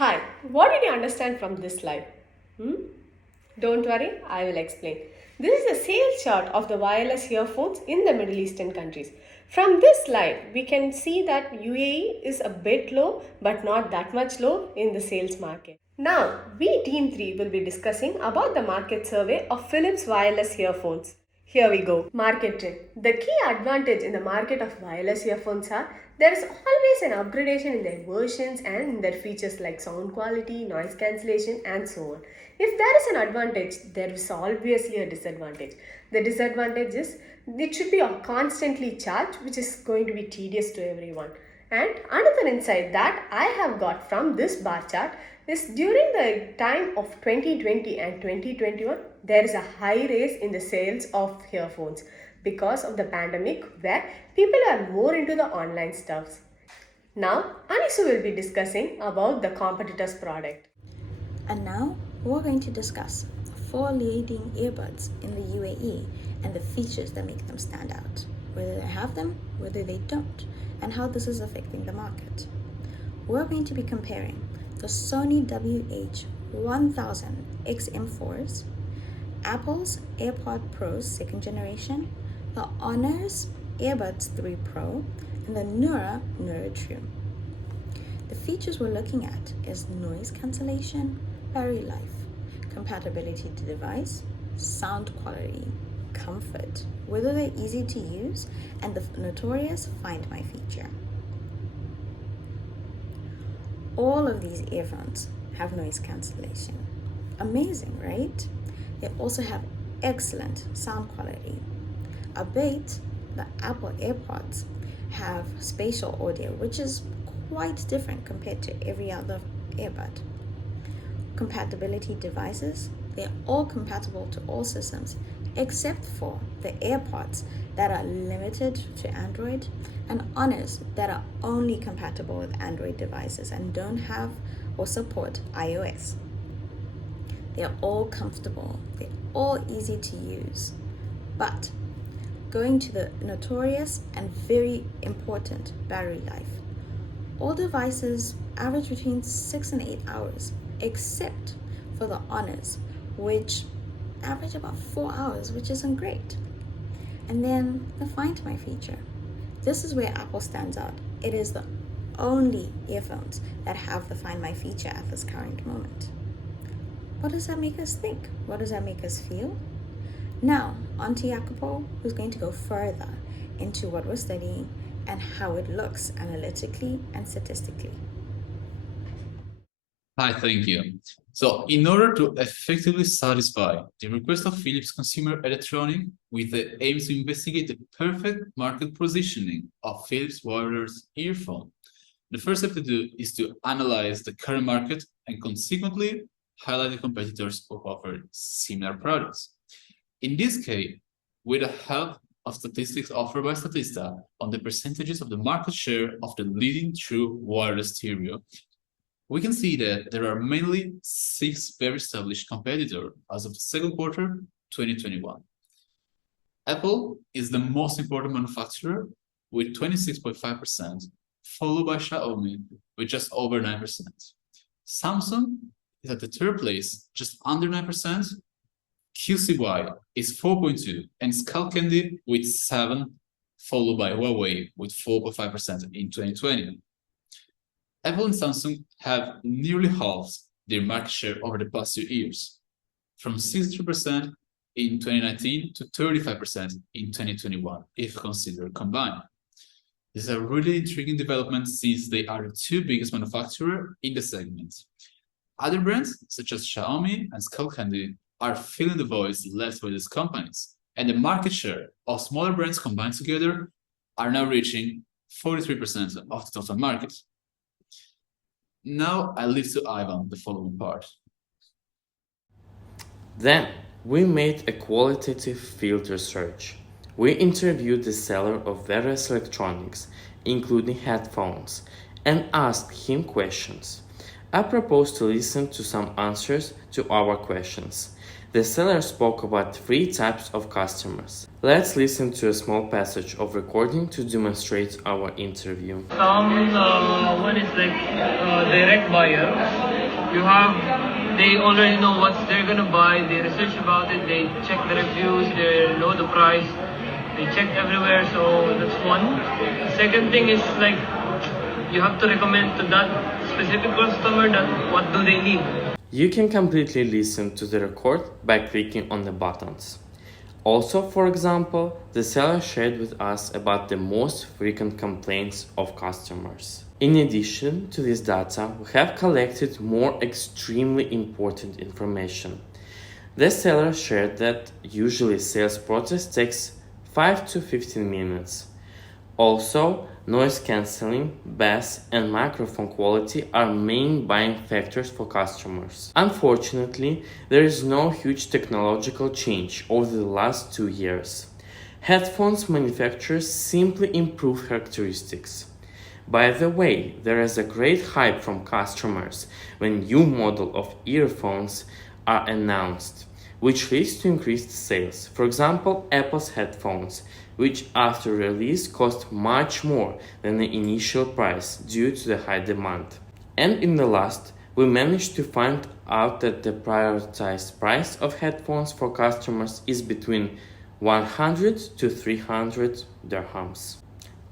Hi, what did you understand from this slide? Hmm? Don't worry, I will explain. This is a sales chart of the wireless earphones in the Middle Eastern countries. From this slide, we can see that UAE is a bit low but not that much low in the sales market. Now, we Team 3 will be discussing about the market survey of Philips wireless earphones. Here we go. Market trend. The key advantage in the market of wireless earphones are there is always an upgradation in their versions and in their features like sound quality, noise cancellation, and so on. If there is an advantage, there is obviously a disadvantage. The disadvantage is it should be constantly charged, which is going to be tedious to everyone. And another insight that I have got from this bar chart is during the time of 2020 and 2021, there is a high rise in the sales of earphones because of the pandemic where people are more into the online stuffs. Now, Anesu will be discussing about the competitor's product. And now we're going to discuss four leading earbuds in the UAE and the features that make them stand out, whether they have them, whether they don't, and how this is affecting the market. We're going to be comparing the Sony WH-1000 XM4s, Apple's AirPod Pro's second generation, the Honor's Earbuds 3 Pro, and the Nura True. The features we're looking at is noise cancellation, battery life, compatibility to device, sound quality, comfort, whether they're easy to use, and the notorious Find My feature. All of these earphones have noise cancellation. Amazing, right? They also have excellent sound quality. Albeit, the Apple AirPods have spatial audio, which is quite different compared to every other earbud. Compatibility devices, they're all compatible to all systems except for the AirPods that are limited to Android and Honors that are only compatible with Android devices and don't have or support iOS. They're all comfortable, they're all easy to use. But going to the notorious and very important battery life. All devices average between 6 and 8 hours, except for the Honors, which average about 4 hours, which isn't great. And then the Find My feature. This is where Apple stands out. It is the only earphones that have the Find My feature at this current moment. What does that make us think? What does that make us feel? Now, on to Iacopo, who's going to go further into what we're studying and how it looks analytically and statistically. Hi, thank you. So, in order to effectively satisfy the request of Philips Consumer Electronics with the aim to investigate the perfect market positioning of Philips wireless earphone, the first step to do is to analyze the current market and consequently highlight the competitors who offer similar products. In this case, with the help of statistics offered by Statista on the percentages of the market share of the leading true wireless stereo, we can see that there are mainly 6 very established competitors as of the second quarter 2021. Apple is the most important manufacturer with 26.5%, followed by Xiaomi with just over 9%. Samsung is at the third place, just under 9%. QCY is 4.2%, and Skullcandy with 7%, followed by Huawei with 4.5% in 2020. Apple and Samsung have nearly halved their market share over the past 2 years, from 63% in 2019 to 35% in 2021, if considered combined. This is a really intriguing development since they are the 2 biggest manufacturers in the segment. Other brands, such as Xiaomi and Skullcandy, are filling the voids left by these companies, and the market share of smaller brands combined together are now reaching 43% of the total market. Now I leave to Ivan the following part. Then we made a qualitative field research. We interviewed the seller of various electronics, including headphones, and asked him questions. I propose to listen to some answers to our questions. The seller spoke about 3 types of customers. Let's listen to a small passage of recording to demonstrate our interview. One is like direct buyer, you have, they already know what they're gonna buy, they research about it, they check the reviews, they know the price, they check everywhere, so that's one. The second thing is like, you have to recommend to that specific customer that what do they need. You can completely listen to the record by clicking on the buttons. Also, for example, the seller shared with us about the most frequent complaints of customers. In addition to this data, we have collected more extremely important information. The seller shared that usually sales process takes 5 to 15 minutes. Also, noise cancelling, bass, and microphone quality are main buying factors for customers. Unfortunately, there is no huge technological change over the last 2 years. Headphones manufacturers simply improve characteristics. By the way, there is a great hype from customers when new model of earphones are announced, which leads to increased sales. For example, Apple's headphones, which after release cost much more than the initial price due to the high demand. And in the last, we managed to find out that the prioritized price of headphones for customers is between 100 to 300 dirhams.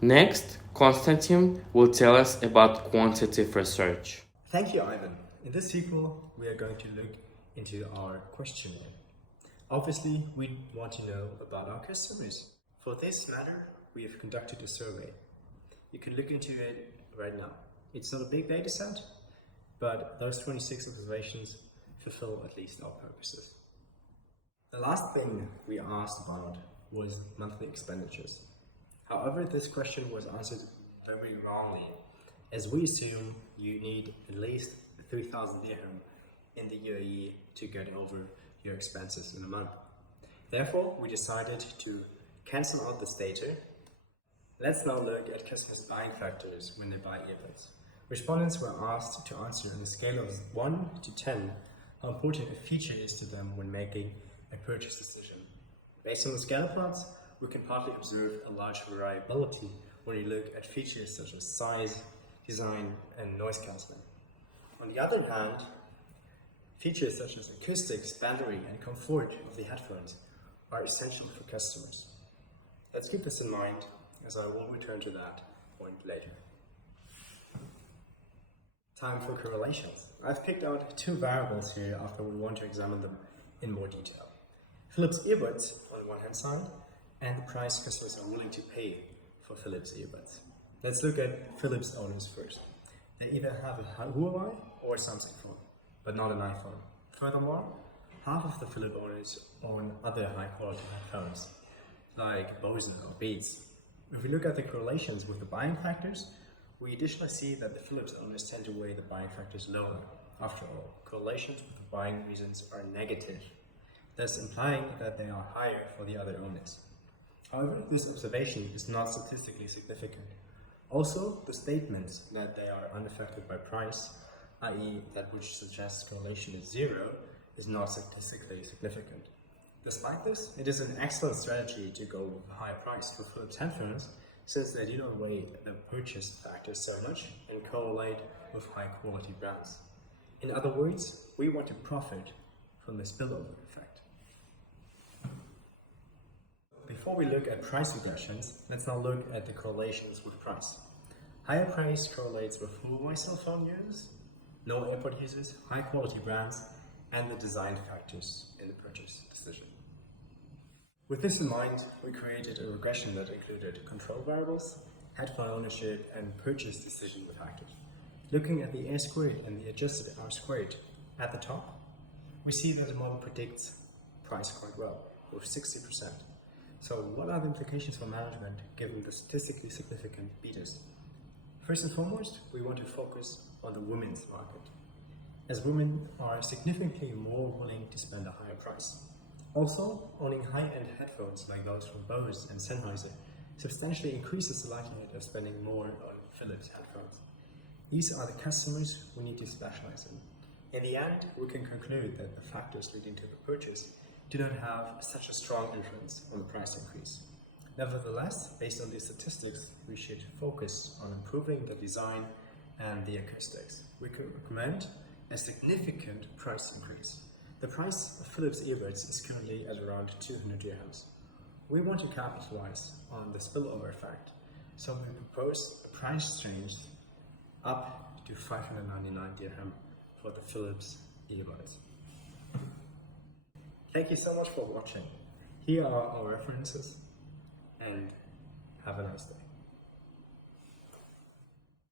Next, Konstantin will tell us about quantitative research. Thank you, Ivan. In this sequel, we are going to look into our questionnaire. Obviously, we want to know about our customers. For this matter, we have conducted a survey. You can look into it right now. It's not a big data set, but those 26 observations fulfill at least our purposes. The last thing we asked about was monthly expenditures. However, this question was answered very wrongly, as we assume you need at least 3,000 dirham in the UAE to get over your expenses in a month. Therefore, we decided to cancel out this data. Let's now look at customers' buying factors when they buy earbuds. Respondents were asked to answer on a scale of 1 to 10 how important a feature is to them when making a purchase decision. Based on the scatter plots, we can partly observe a large variability when you look at features such as size, design, and noise cancelling. On the other hand, features such as acoustics, battery, and comfort of the headphones are essential for customers. Let's keep this in mind, as I will return to that point later. Time for correlations. I've picked out 2 variables here after we want to examine them in more detail. Philips earbuds on the one hand side, and the price customers are willing to pay for Philips earbuds. Let's look at Philips owners first. They either have a Huawei or a Samsung phone, but not an iPhone. Furthermore, half of the Philips owners own other high-quality headphones, like Bose or Beats. If we look at the correlations with the buying factors, we additionally see that the Philips owners tend to weigh the buying factors lower. After all, correlations with the buying reasons are negative, thus implying that they are higher for the other owners. However, this observation is not statistically significant. Also, the statements that they are unaffected by price, i.e. that which suggests correlation is 0, is not statistically significant. Despite this, it is an excellent strategy to go with a higher price for Philips headphones, since they do not weigh the purchase factors so much and correlate with high-quality brands. In other words, we want to profit from the spillover effect. Before we look at price regressions, let's now look at the correlations with price. Higher price correlates with Huawei cell phone users, no AirPod users, high-quality brands, and the design factors in the purchase decision. With this in mind, we created a regression that included control variables, headphone ownership, and purchase decision factors. Looking at the R-squared and the adjusted R-squared at the top, we see that the model predicts price quite well, with 60%. So what are the implications for management given the statistically significant betas? First and foremost, we want to focus on the women's market, as women are significantly more willing to spend a higher price. Also, owning high-end headphones like those from Bose and Sennheiser substantially increases the likelihood of spending more on Philips headphones. These are the customers we need to specialize in. In the end, we can conclude that the factors leading to the purchase do not have such a strong influence on the price increase. Nevertheless, based on these statistics, we should focus on improving the design and the acoustics. We could recommend a significant price increase. The price of Philips earbuds is currently at around 200 dirhams. We want to capitalize on the spillover effect, so we propose a price range up to 599 dirham for the Philips earbuds. Thank you so much for watching. Here are our references, and have a nice day.